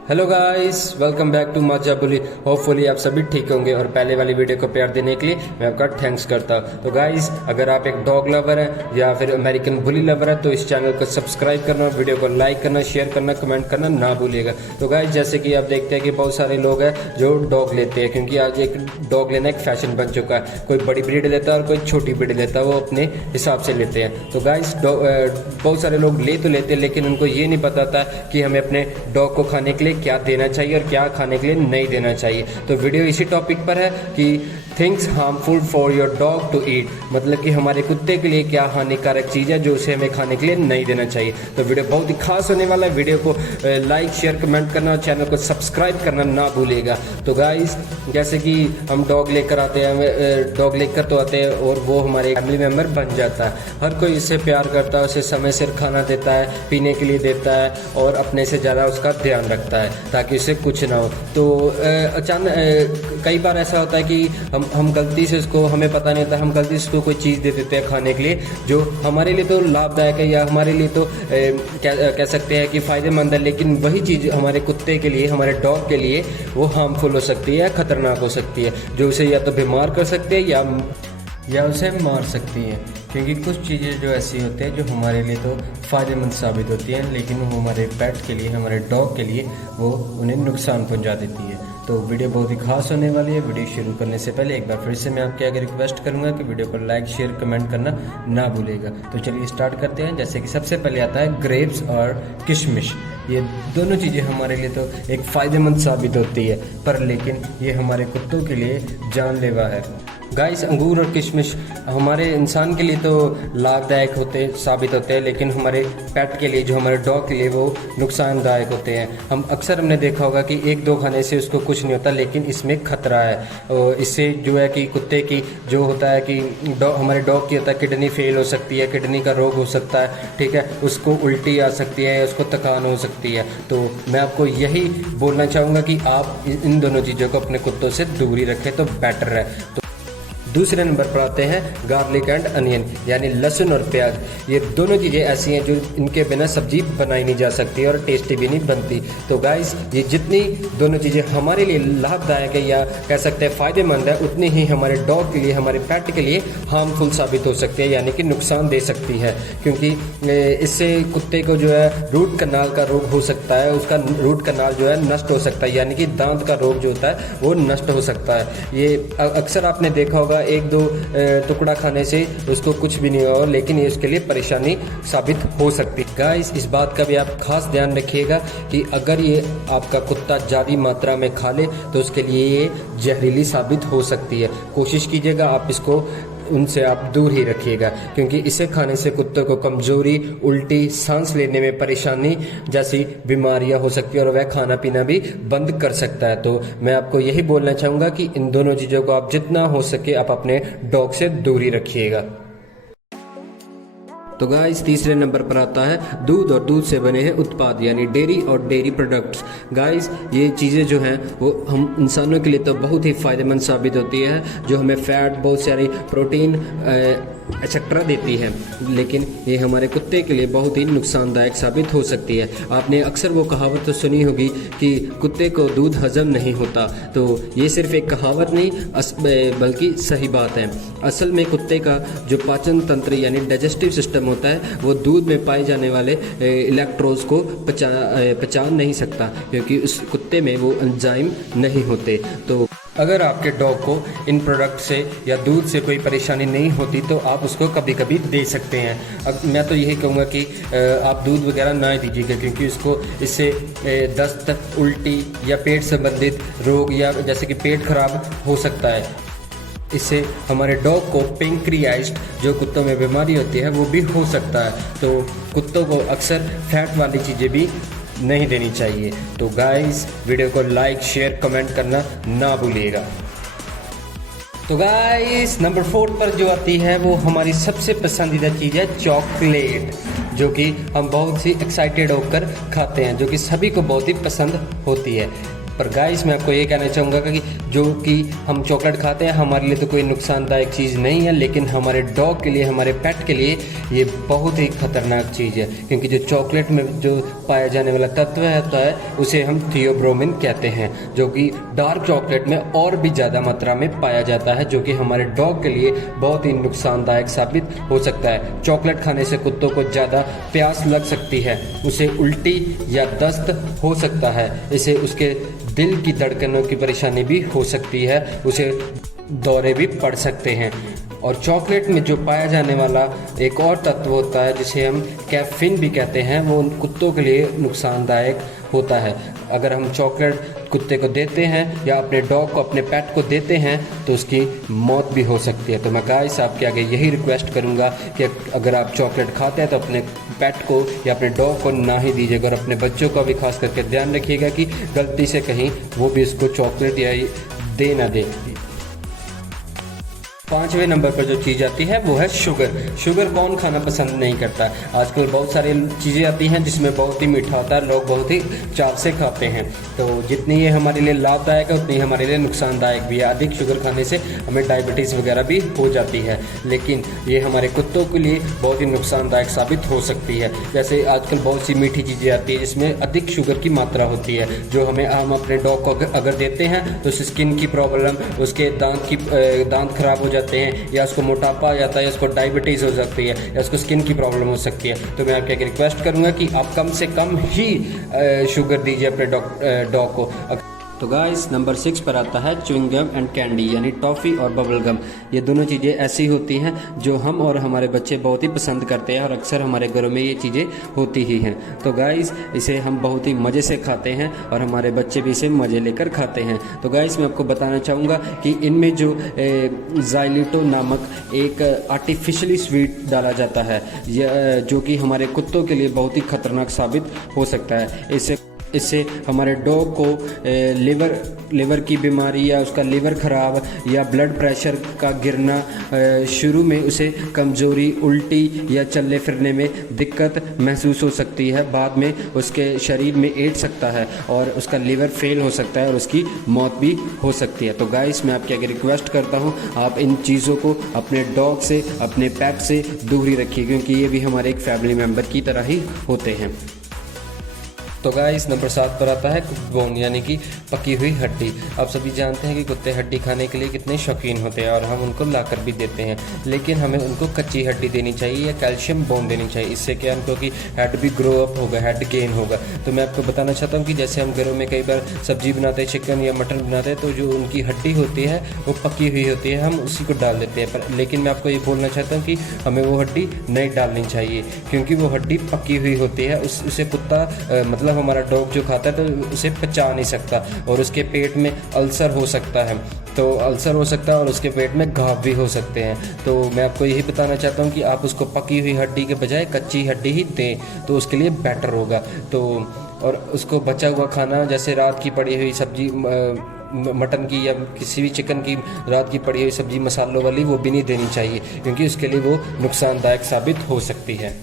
Hello guys, welcome back to माजा बुली। Hopefully आप सभी ठीक होंगे और पहले वाली वीडियो को प्यार देने के लिए मैं आपका थैंक्स करता हूँ। तो गाइस, अगर आप एक डॉग लवर हैं या फिर अमेरिकन बुली लवर है तो इस चैनल को सब्सक्राइब करना, वीडियो को लाइक करना, शेयर करना, कमेंट करना ना भूलिएगा। तो गाइस, जैसे कि आप देखते हैं कि बहुत सारे लोग हैं जो डॉग लेते हैं, क्योंकि आज एक डॉग लेना एक फैशन बन चुका है। कोई बड़ी ब्रीड लेता है और कोई छोटी ब्रीड लेता है, वो अपने हिसाब से लेते हैं। तो गाइस, बहुत सारे लोग ले तो लेते हैं, लेकिन उनको ये नहीं पता था कि हमें अपने डॉग को खाने के लिए क्या देना चाहिए और क्या खाने के लिए नहीं देना चाहिए। तो वीडियो इसी टॉपिक पर है कि things harmful for your dog to eat, मतलब कि हमारे कुत्ते के लिए क्या हानिकारक चीज़ है जो उसे हमें खाने के लिए नहीं देना चाहिए। तो वीडियो बहुत ही खास होने वाला है। वीडियो को लाइक, शेयर, कमेंट करना और चैनल को सब्सक्राइब करना ना भूलिएगा। तो गाइस, जैसे कि हम डॉग लेकर आते हैं, डॉग लेकर तो आते हैं और वो हमारे फैमिली मेम्बर बन जाता है। हर कोई इससे प्यार करता है, उसे समय से खाना देता है, पीने के लिए देता है और अपने से ज़्यादा उसका ध्यान रखता है ताकि उसे कुछ ना हो। तो अचानक कई बार ऐसा होता है कि हम गलती से उसको, हमें पता नहीं होता, हम गलती से उसको कोई चीज़ दे देते हैं खाने के लिए जो हमारे लिए तो लाभदायक है या हमारे लिए तो कह सकते हैं कि फ़ायदेमंद है, लेकिन वही चीज़ हमारे कुत्ते के लिए, हमारे डॉग के लिए वो हार्मफुल हो सकती है, खतरनाक हो सकती है, जो उसे या तो बीमार कर सकते हैं या उसे मार सकती हैं। क्योंकि कुछ चीज़ें जो ऐसी होती हैं जो हमारे लिए तो फ़ायदेमंद साबित होती हैं, लेकिन वो हमारे पेट के लिए, हमारे डॉग के लिए वो उन्हें नुकसान पहुंचा देती है। तो वीडियो बहुत ही खास होने वाली है। वीडियो शुरू करने से पहले एक बार फिर से मैं आपके आगे रिक्वेस्ट करूंगा कि वीडियो को लाइक, शेयर, कमेंट करना ना भूलेगा। तो चलिए स्टार्ट करते हैं। जैसे कि सबसे पहले आता है ग्रेप्स और किशमिश। ये दोनों चीज़ें हमारे लिए तो एक फ़ायदेमंद साबित होती है, पर लेकिन ये हमारे कुत्तों के लिए जानलेवा है। गाइस, अंगूर और किशमिश हमारे इंसान के लिए तो लाभदायक साबित होते हैं, लेकिन हमारे पेट के लिए, जो हमारे डॉग के लिए, वो नुकसानदायक होते हैं। हमने देखा होगा कि एक दो खाने से उसको कुछ नहीं होता, लेकिन इसमें खतरा है। और इससे जो है कि कुत्ते की जो होता है कि हमारे डॉग की होता है किडनी फेल हो सकती है, किडनी का रोग हो सकता है, ठीक है, उसको उल्टी आ सकती है, उसको थकान हो सकती है। तो मैं आपको यही बोलना चाहूँगा कि आप इन दोनों चीज़ों को अपने कुत्तों से दूर ही रखें तो बेटर है। दूसरे नंबर पर आते हैं गार्लिक एंड अनियन, यानी लहसुन और प्याज। ये दोनों चीज़ें ऐसी हैं जो इनके बिना सब्जी बनाई नहीं जा सकती और टेस्टी भी नहीं बनती। तो गाइस, ये जितनी दोनों चीज़ें हमारे लिए लाभदायक है या कह सकते हैं फ़ायदेमंद है, उतनी ही हमारे डॉग के लिए, हमारे पेट के लिए हार्मफुल साबित हो सकती है, यानी कि नुकसान दे सकती है। क्योंकि इससे कुत्ते को जो है रूट कनाल का रोग हो सकता है, उसका रूट कनाल जो है नष्ट हो सकता है, यानी कि दांत का रोग जो होता है वो नष्ट हो सकता है। ये अक्सर आपने देखा होगा, एक दो टुकड़ा खाने से उसको कुछ भी नहीं होगा, लेकिन ये उसके लिए परेशानी साबित हो सकती है। गाइस, इस बात का भी आप खास ध्यान रखिएगा कि अगर ये आपका कुत्ता ज़्यादा मात्रा में खा ले तो उसके लिए ये जहरीली साबित हो सकती है। कोशिश कीजिएगा आप इसको उनसे आप दूर ही रखिएगा, क्योंकि इसे खाने से कुत्ते को कमजोरी, उल्टी, सांस लेने में परेशानी जैसी बीमारियां हो सकती है और वह खाना पीना भी बंद कर सकता है। तो मैं आपको यही बोलना चाहूँगा कि इन दोनों चीज़ों को आप जितना हो सके आप अपने डॉग से दूर ही रखिएगा। तो गाइस, तीसरे नंबर पर आता है दूध और दूध से बने हैं उत्पाद, यानी डेयरी और डेयरी प्रोडक्ट्स। गाइस, ये चीज़ें जो हैं वो हम इंसानों के लिए तो बहुत ही फ़ायदेमंद साबित होती है, जो हमें फैट, बहुत सारी प्रोटीन एक्सेट्रा देती है, लेकिन ये हमारे कुत्ते के लिए बहुत ही नुकसानदायक साबित हो सकती है। आपने अक्सर वो कहावत तो सुनी होगी कि कुत्ते को दूध हजम नहीं होता। तो ये सिर्फ एक कहावत नहीं बल्कि सही बात है। असल में कुत्ते का जो पाचन तंत्र यानी डाइजेस्टिव सिस्टम होता है वो दूध में पाए जाने वाले इलेक्ट्रोज को पचा नहीं सकता, क्योंकि उस कुत्ते में वो एंजाइम नहीं होते। तो अगर आपके डॉग को इन प्रोडक्ट से या दूध से कोई परेशानी नहीं होती तो आप उसको कभी कभी दे सकते हैं। अब मैं तो यही कहूँगा कि आप दूध वगैरह ना दीजिएगा, क्योंकि इससे दस्त, उल्टी या पेट संबंधित रोग या जैसे कि पेट खराब हो सकता है। इससे हमारे डॉग को पेंक्रियाइस्ट, जो कुत्तों में बीमारी होती है, वो भी हो सकता है। तो कुत्तों को अक्सर फैट वाली चीज़ें भी नहीं देनी चाहिए। तो गाइस, वीडियो को लाइक, शेयर, कमेंट करना ना भूलिएगा। तो गाइस, नंबर 4 पर जो आती है वो हमारी सबसे पसंदीदा चीज़ है चॉकलेट, जो कि हम बहुत ही एक्साइटेड होकर खाते हैं, जो कि सभी को बहुत ही पसंद होती है। पर गाइस मैं आपको ये कहना चाहूँगा कि जो कि हम चॉकलेट खाते हैं हमारे लिए तो कोई नुकसानदायक चीज़ नहीं है, लेकिन हमारे डॉग के लिए, हमारे पेट के लिए ये बहुत ही खतरनाक चीज़ है। क्योंकि जो चॉकलेट में जो पाया जाने वाला तत्व होता है उसे हम थियोब्रोमिन कहते हैं, जो कि डार्क चॉकलेट में और भी ज़्यादा मात्रा में पाया जाता है, जो कि हमारे डॉग के लिए बहुत ही नुकसानदायक साबित हो सकता है। चॉकलेट खाने से कुत्तों को ज़्यादा प्यास लग सकती है, उसे उल्टी या दस्त हो सकता है, इसे उसके दिल की धड़कनों की परेशानी भी हो सकती है, उसे दौरे भी पड़ सकते हैं। और चॉकलेट में जो पाया जाने वाला एक और तत्व होता है जिसे हम कैफीन भी कहते हैं, वो कुत्तों के लिए नुकसानदायक होता है। अगर हम चॉकलेट कुत्ते को देते हैं या अपने डॉग को, अपने पेट को देते हैं तो उसकी मौत भी हो सकती है। तो मैं गाइस आपके आगे यही रिक्वेस्ट करूंगा कि अगर आप चॉकलेट खाते हैं तो अपने पेट को या अपने डॉग को ना ही दीजिएगा, और अपने बच्चों का भी खास करके ध्यान रखिएगा कि गलती से कहीं वो भी इसको चॉकलेट या दे ना दे। 5वें नंबर पर जो चीज़ आती है वो है शुगर। शुगर कौन खाना पसंद नहीं करता। आजकल बहुत सारी चीज़ें आती हैं जिसमें बहुत ही मीठा होता है, लोग बहुत ही चाव से खाते हैं। तो जितनी ये हमारे लिए लाभदायक है उतनी हमारे लिए नुकसानदायक भी है। अधिक शुगर खाने से हमें डायबिटीज़ वगैरह भी हो जाती है, लेकिन ये हमारे कुत्तों के लिए बहुत ही नुकसानदायक साबित हो सकती है। जैसे आजकल बहुत सी मीठी चीज़ें आती है जिसमें अधिक शुगर की मात्रा होती है, जो हम अपने डॉग को अगर देते हैं तो उसकी स्किन की प्रॉब्लम, उसके दांत खराब हो जाते हैं, या उसको मोटापा आ जाता है, या उसको डायबिटीज़ हो सकती है, या उसको स्किन की प्रॉब्लम हो सकती है। तो मैं आपके एक रिक्वेस्ट करूंगा कि आप कम से कम ही शुगर दीजिए अपने डॉग को। तो गाइस नंबर 6 पर आता है च्युइंग गम एंड कैंडी, यानी टॉफ़ी और बबल गम। ये दोनों चीज़ें ऐसी होती हैं जो हम और हमारे बच्चे बहुत ही पसंद करते हैं, और अक्सर हमारे घरों में ये चीज़ें होती ही हैं। तो गाइस इसे हम बहुत ही मज़े से खाते हैं और हमारे बच्चे भी इसे मज़े लेकर खाते हैं। तो गाइस मैं आपको बताना चाहूँगा कि इनमें जो ज़ाइलिटो नामक एक आर्टिफिशियली स्वीट डाला जाता है, जो कि हमारे कुत्तों के लिए बहुत ही खतरनाक साबित हो सकता है। इससे हमारे डॉग को लिवर की बीमारी, या उसका लिवर ख़राब, या ब्लड प्रेशर का गिरना, शुरू में उसे कमज़ोरी, उल्टी या चलने फिरने में दिक्कत महसूस हो सकती है, बाद में उसके शरीर में ऐंठ सकता है और उसका लिवर फेल हो सकता है और उसकी मौत भी हो सकती है। तो गाइस मैं आपके आगे रिक्वेस्ट करता हूँ आप इन चीज़ों को अपने डॉग से, अपने पेट से दूर ही रखिए, क्योंकि ये भी हमारे एक फैमिली मेम्बर की तरह ही होते हैं। तो गाइस नंबर 7 पर आता है कुक्ड बोन, यानी कि पकी हुई हड्डी। आप सभी जानते हैं कि कुत्ते हड्डी खाने के लिए कितने शौकीन होते हैं, और हम उनको लाकर भी देते हैं, लेकिन हमें उनको कच्ची हड्डी देनी चाहिए या कैल्शियम बोन देनी चाहिए। इससे क्या उनको कि हेड भी ग्रो अप होगा, हेड गेन होगा। तो मैं आपको बताना चाहता हूँ कि जैसे हम घरों में कई बार सब्जी बनाते हैं, चिकन या मटन बनाते हैं, तो जो उनकी हड्डी होती है वो पकी हुई होती है, हम उसी को डाल देते हैं। पर लेकिन मैं आपको ये बोलना चाहता हूँ कि हमें वो हड्डी नहीं डालनी चाहिए, क्योंकि वो हड्डी पकी हुई होती है। उसे कुत्ता मतलब हमारा डॉग जो खाता है तो उसे पचा नहीं सकता, और उसके पेट में अल्सर हो सकता है। तो अल्सर हो सकता है और उसके पेट में घाव भी हो सकते हैं। तो मैं आपको यही बताना चाहता हूँ कि आप उसको पकी हुई हड्डी के बजाय कच्ची हड्डी ही दें, तो उसके लिए बेटर होगा। तो और उसको बचा हुआ खाना, जैसे रात की पड़ी हुई सब्जी, मटन की या किसी भी चिकन की रात की पड़ी हुई सब्जी मसालों वाली, वो भी नहीं देनी चाहिए, क्योंकि उसके लिए वो नुकसानदायक साबित हो सकती है।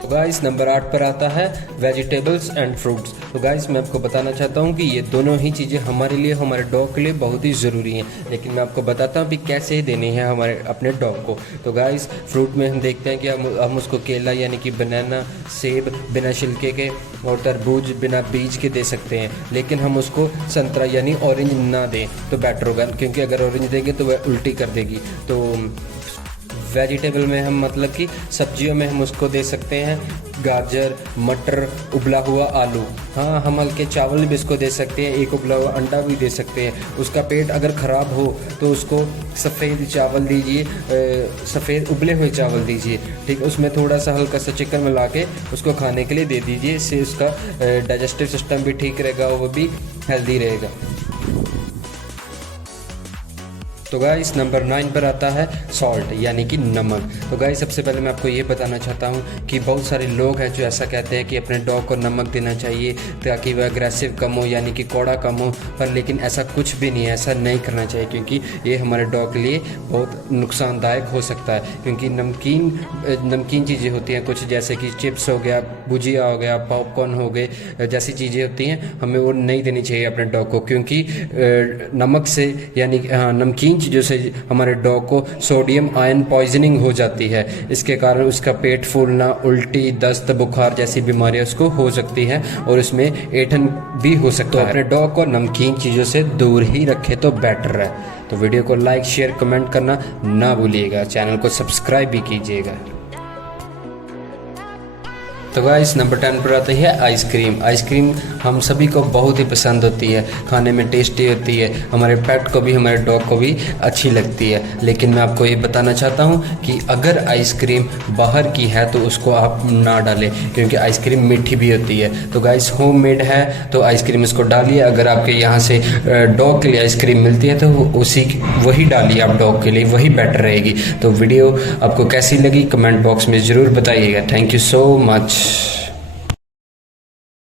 तो गाइस नंबर 8 पर आता है वेजिटेबल्स एंड फ्रूट्स। तो गाइस मैं आपको बताना चाहता हूँ कि ये दोनों ही चीज़ें हमारे लिए, हमारे डॉग के लिए बहुत ही ज़रूरी हैं, लेकिन मैं आपको बताता हूँ कि कैसे देनी है हमारे अपने डॉग को। तो गाइस फ्रूट में हम देखते हैं कि हम उसको केला यानी कि बनाना, सेब बिना छिलके के, और तरबूज बिना बीज के दे सकते हैं, लेकिन हम उसको संतरा यानी ऑरेंज ना दें तो बेटर होगा, क्योंकि अगर ऑरेंज देंगे तो वह उल्टी कर देगी। तो वेजिटेबल में हम मतलब कि सब्जियों में हम उसको दे सकते हैं गाजर, मटर, उबला हुआ आलू। हाँ, हम हल्के चावल भी इसको दे सकते हैं, एक उबला हुआ अंडा भी दे सकते हैं। उसका पेट अगर ख़राब हो तो उसको सफ़ेद चावल दीजिए, सफ़ेद उबले हुए चावल दीजिए, ठीक। उसमें थोड़ा सा हल्का सा चिकन मिला के उसको खाने के लिए दे दीजिए। इससे उसका डाइजेस्टिव सिस्टम भी ठीक रहेगा, वो भी हेल्दी रहेगा। तो गाइस नंबर 9 पर आता है सॉल्ट यानी कि नमक। तो गाइस सबसे पहले मैं आपको ये बताना चाहता हूँ कि बहुत सारे लोग हैं जो ऐसा कहते हैं कि अपने डॉग को नमक देना चाहिए ताकि वह अग्रेसिव कम हो यानी कि कौड़ा कम हो, पर लेकिन ऐसा कुछ भी नहीं है, ऐसा नहीं करना चाहिए क्योंकि ये हमारे डॉग के लिए बहुत नुकसानदायक हो सकता है। क्योंकि नमकीन चीज़ें होती हैं कुछ, जैसे कि चिप्स हो गया, भुजिया हो गया, पॉपकॉर्न हो गए, जैसी चीज़ें होती हैं हमें वो नहीं देनी चाहिए अपने डॉग को, क्योंकि नमक से यानी नमकीन चीज़ों से हमारे डॉग को सोडियम आयन पॉइजनिंग हो जाती है। इसके कारण उसका पेट फूलना, उल्टी, दस्त, बुखार जैसी बीमारियां उसको हो सकती हैं और उसमें ऐंठन भी हो सकता है। अपने डॉग को नमकीन चीज़ों से दूर ही रखें तो बेटर है। तो वीडियो को लाइक, शेयर, कमेंट करना ना भूलिएगा, चैनल को सब्सक्राइब भी कीजिएगा। तो गाइस नंबर 10 पर आती है आइसक्रीम। आइसक्रीम हम सभी को बहुत ही पसंद होती है, खाने में टेस्टी होती है, हमारे पेट को भी, हमारे डॉग को भी अच्छी लगती है। लेकिन मैं आपको ये बताना चाहता हूँ कि अगर आइसक्रीम बाहर की है तो उसको आप ना डालें, क्योंकि आइसक्रीम मीठी भी होती है। तो गाइस होममेड है तो आइसक्रीम इसको डालिए। अगर आपके यहाँ से डॉग के लिए आइसक्रीम मिलती है तो वही डालिए आप डॉग के लिए, वही बेटर रहेगी। तो वीडियो आपको कैसी लगी कमेंट बॉक्स में ज़रूर बताइएगा। Thank you so much.